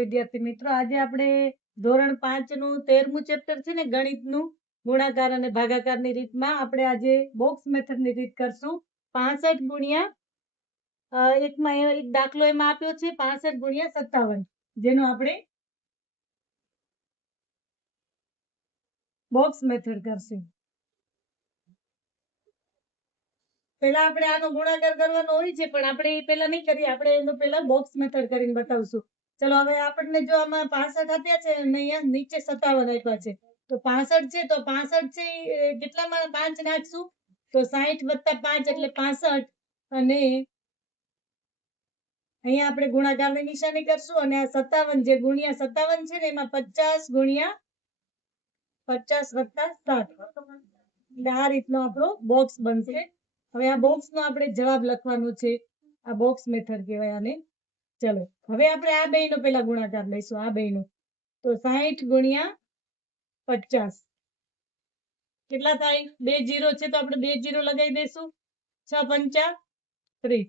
વિદ્યાર્થી મિત્રો, આજે આપણે ધોરણ 5 નું 13મું ચેપ્ટર છે ને ગણિતનું ગુણાકાર અને ભાગાકારની રીતમાં આપણે આજે બોક્સ મેથડની રીત કરશું. 65 ગુણ્યા એકમાં એક દાખલો એમાં આપ્યો છે 65 ગુણ્યા 57, જેનો આપણે બોક્સ મેથડ કરશું. પહેલા આપણે આનો ગુણાકાર કરવાનો હોય છે, પણ આપણે એ પહેલા નહીં કરીએ. આપણે એનો પહેલા બોક્સ મેથડ કરીને બતાવશું. ચલો, હવે આપણને જો આમાં 65 આપ્યા છે અને અહીંયા નીચે 57 આપ્યા છે, તો 65 છે તો 65 છે એ કેટલામાં 5 નાખશું તો 60 + 5 એટલે 65, અને અહીંયા આપણે ગુણાકારની નિશાની કરશું, અને આ 57 જે ગુણ્યા 57 છે ને એમાં 50 ગુણ્યા 50 + 7, એટલે આ રીતનો આપણો બોક્સ બનશે. હવે આ બોક્સનો આપણે જવાબ લખવાનો છે. આ બોક્સ મેથડ કહેવાય આને. ચલો, હવે આપણે આ બેયનો પહેલા ગુણાકાર લઈશું. આ બેયનો તો 60 ગુણ્યા 50 કેટલા થાય? 2 0 છે તો આપણે 2 0 લગાવી દઈશું. 6 5 30.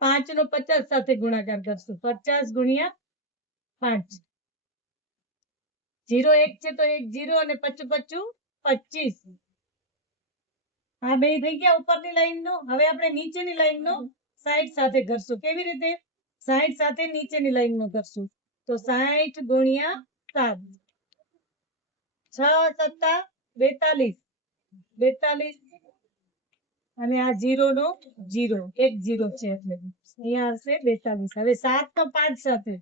5 નો 50 સાથે ગુણાકાર કરશું. 50 ગુણ્યા 5. 0 1 છે તો 1 0 અને 5 5 25. આ બે થઈ ગયા ઉપરની લાઈનનો. હવે આપણે નીચેની લાઈનનો 60 સાથે કરશું. કેવી રીતે? 60 સાથે નીચેની લાઈનનો કરશું. તો 60 ગુણ્યા 7. 6 7 42, અને આ 0 નો 0, 1 0 છે એટલે અહીંયા આવશે 42. હવે 7 નો 5 સાથે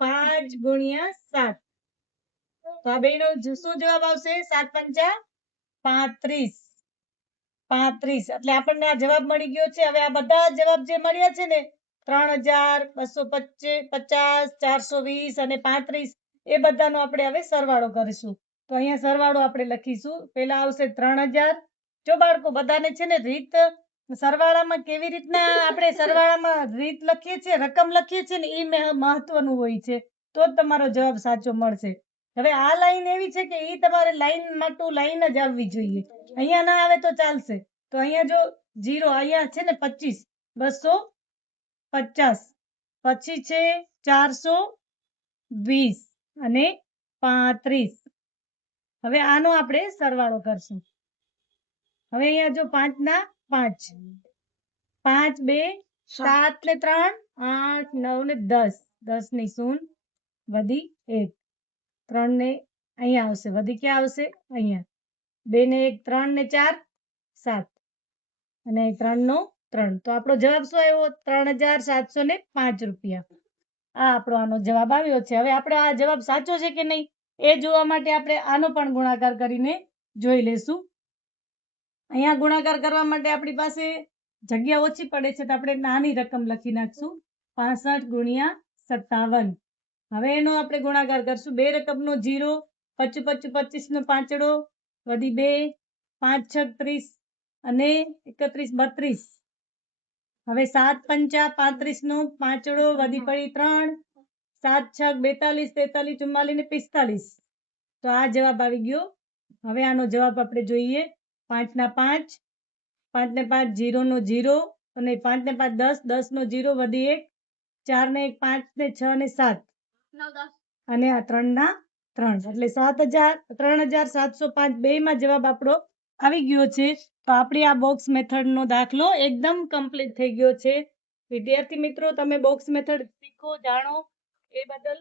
5 ગુણ્યા 7, તો આ બેનો શું જવાબ આવશે? 7 5 35. એટલે આપણને આ જવાબ મળી ગયો છે. હવે આ બધા જવાબ જે મળ્યા છે ને 3250, 420 અને 35, એ બધાનો આપણે હવે સરવાળો કરીશું. તો અહીંયા સરવાળો આપણે લખીશું. પહેલા આવશે 3000. જો બાળકો, બધાને છે ને રીત સરવાળામાં કેવી રીતના આપણે સરવાળામાં રીત લખીએ છીએ, રકમ લખીએ છીએ ને, એ મહત્વનું હોય છે, તો જ તમારો જવાબ સાચો મળશે. હવે આ લાઈન એવી છે કે એ તમારે લાઈન ટુ લાઈન જ આવવી જોઈએ. અહીંયા ના આવે તો ચાલશે. તો અહીંયા જો 0, અહીંયા છે ને 25, 250, પછી છે 420 અને 35. હવે આનો આપણે સરવાળો કરશું. હવે અહીંયા જો 5 ના 5, 5 2 7 ને 3 8 9 ને 10, 10 ની 0 વધી 1, 3 ને અહીંયા આવશે, વધી ક્યાં આવશે? અહીંયા. 2 ને 1 3 ને 4 7, અને 3 નો 3. તો આપણો જવાબ શું આવ્યો? 3705 રૂપિયા. આ આપણો આનો જવાબ આવ્યો છે. હવે આપણે આ જવાબ સાચો છે કે નહીં એ જોવા માટે આપણે આનો પણ ગુણાકાર કરીને જોઈ લેશું. અહીંયા ગુણાકાર કરવા માટે આપણી પાસે જગ્યા ઓછી પડે છે, તો આપણે નાની રકમ લખી નાખશું. 65 ગુણ્યા 57. હવે એનો આપણે ગુણાકાર કરશું. બે રકમનો 0, 25 25 નો પાંચડો વધી 2, 5 6 30 અને 31 32. હવે 7 5 35 નો પાંચડો વધી પડી 3, 7 6 42 43 44 ને 45. તો આ જવાબ આવી ગયો. હવે આનો જવાબ આપણે જોઈએ. 5 ના 5, 5 ને 5 0 નો 0, અને 5 ને 5 10, 10 નો 0 વધી 1, 4 ને 1 5 ને 6 ને 7, અને આ 3 ના 3, એટલે 3705 બેમાં જવાબ આપણો આવી ગયો છે. તો આપણી આ બોક્સ મેથડનો દાખલો એકદમ કમ્પ્લીટ થઈ ગયો છે. વિદ્યાર્થી મિત્રો, તમે બોક્સ મેથડ શીખો, જાણો એ બદલ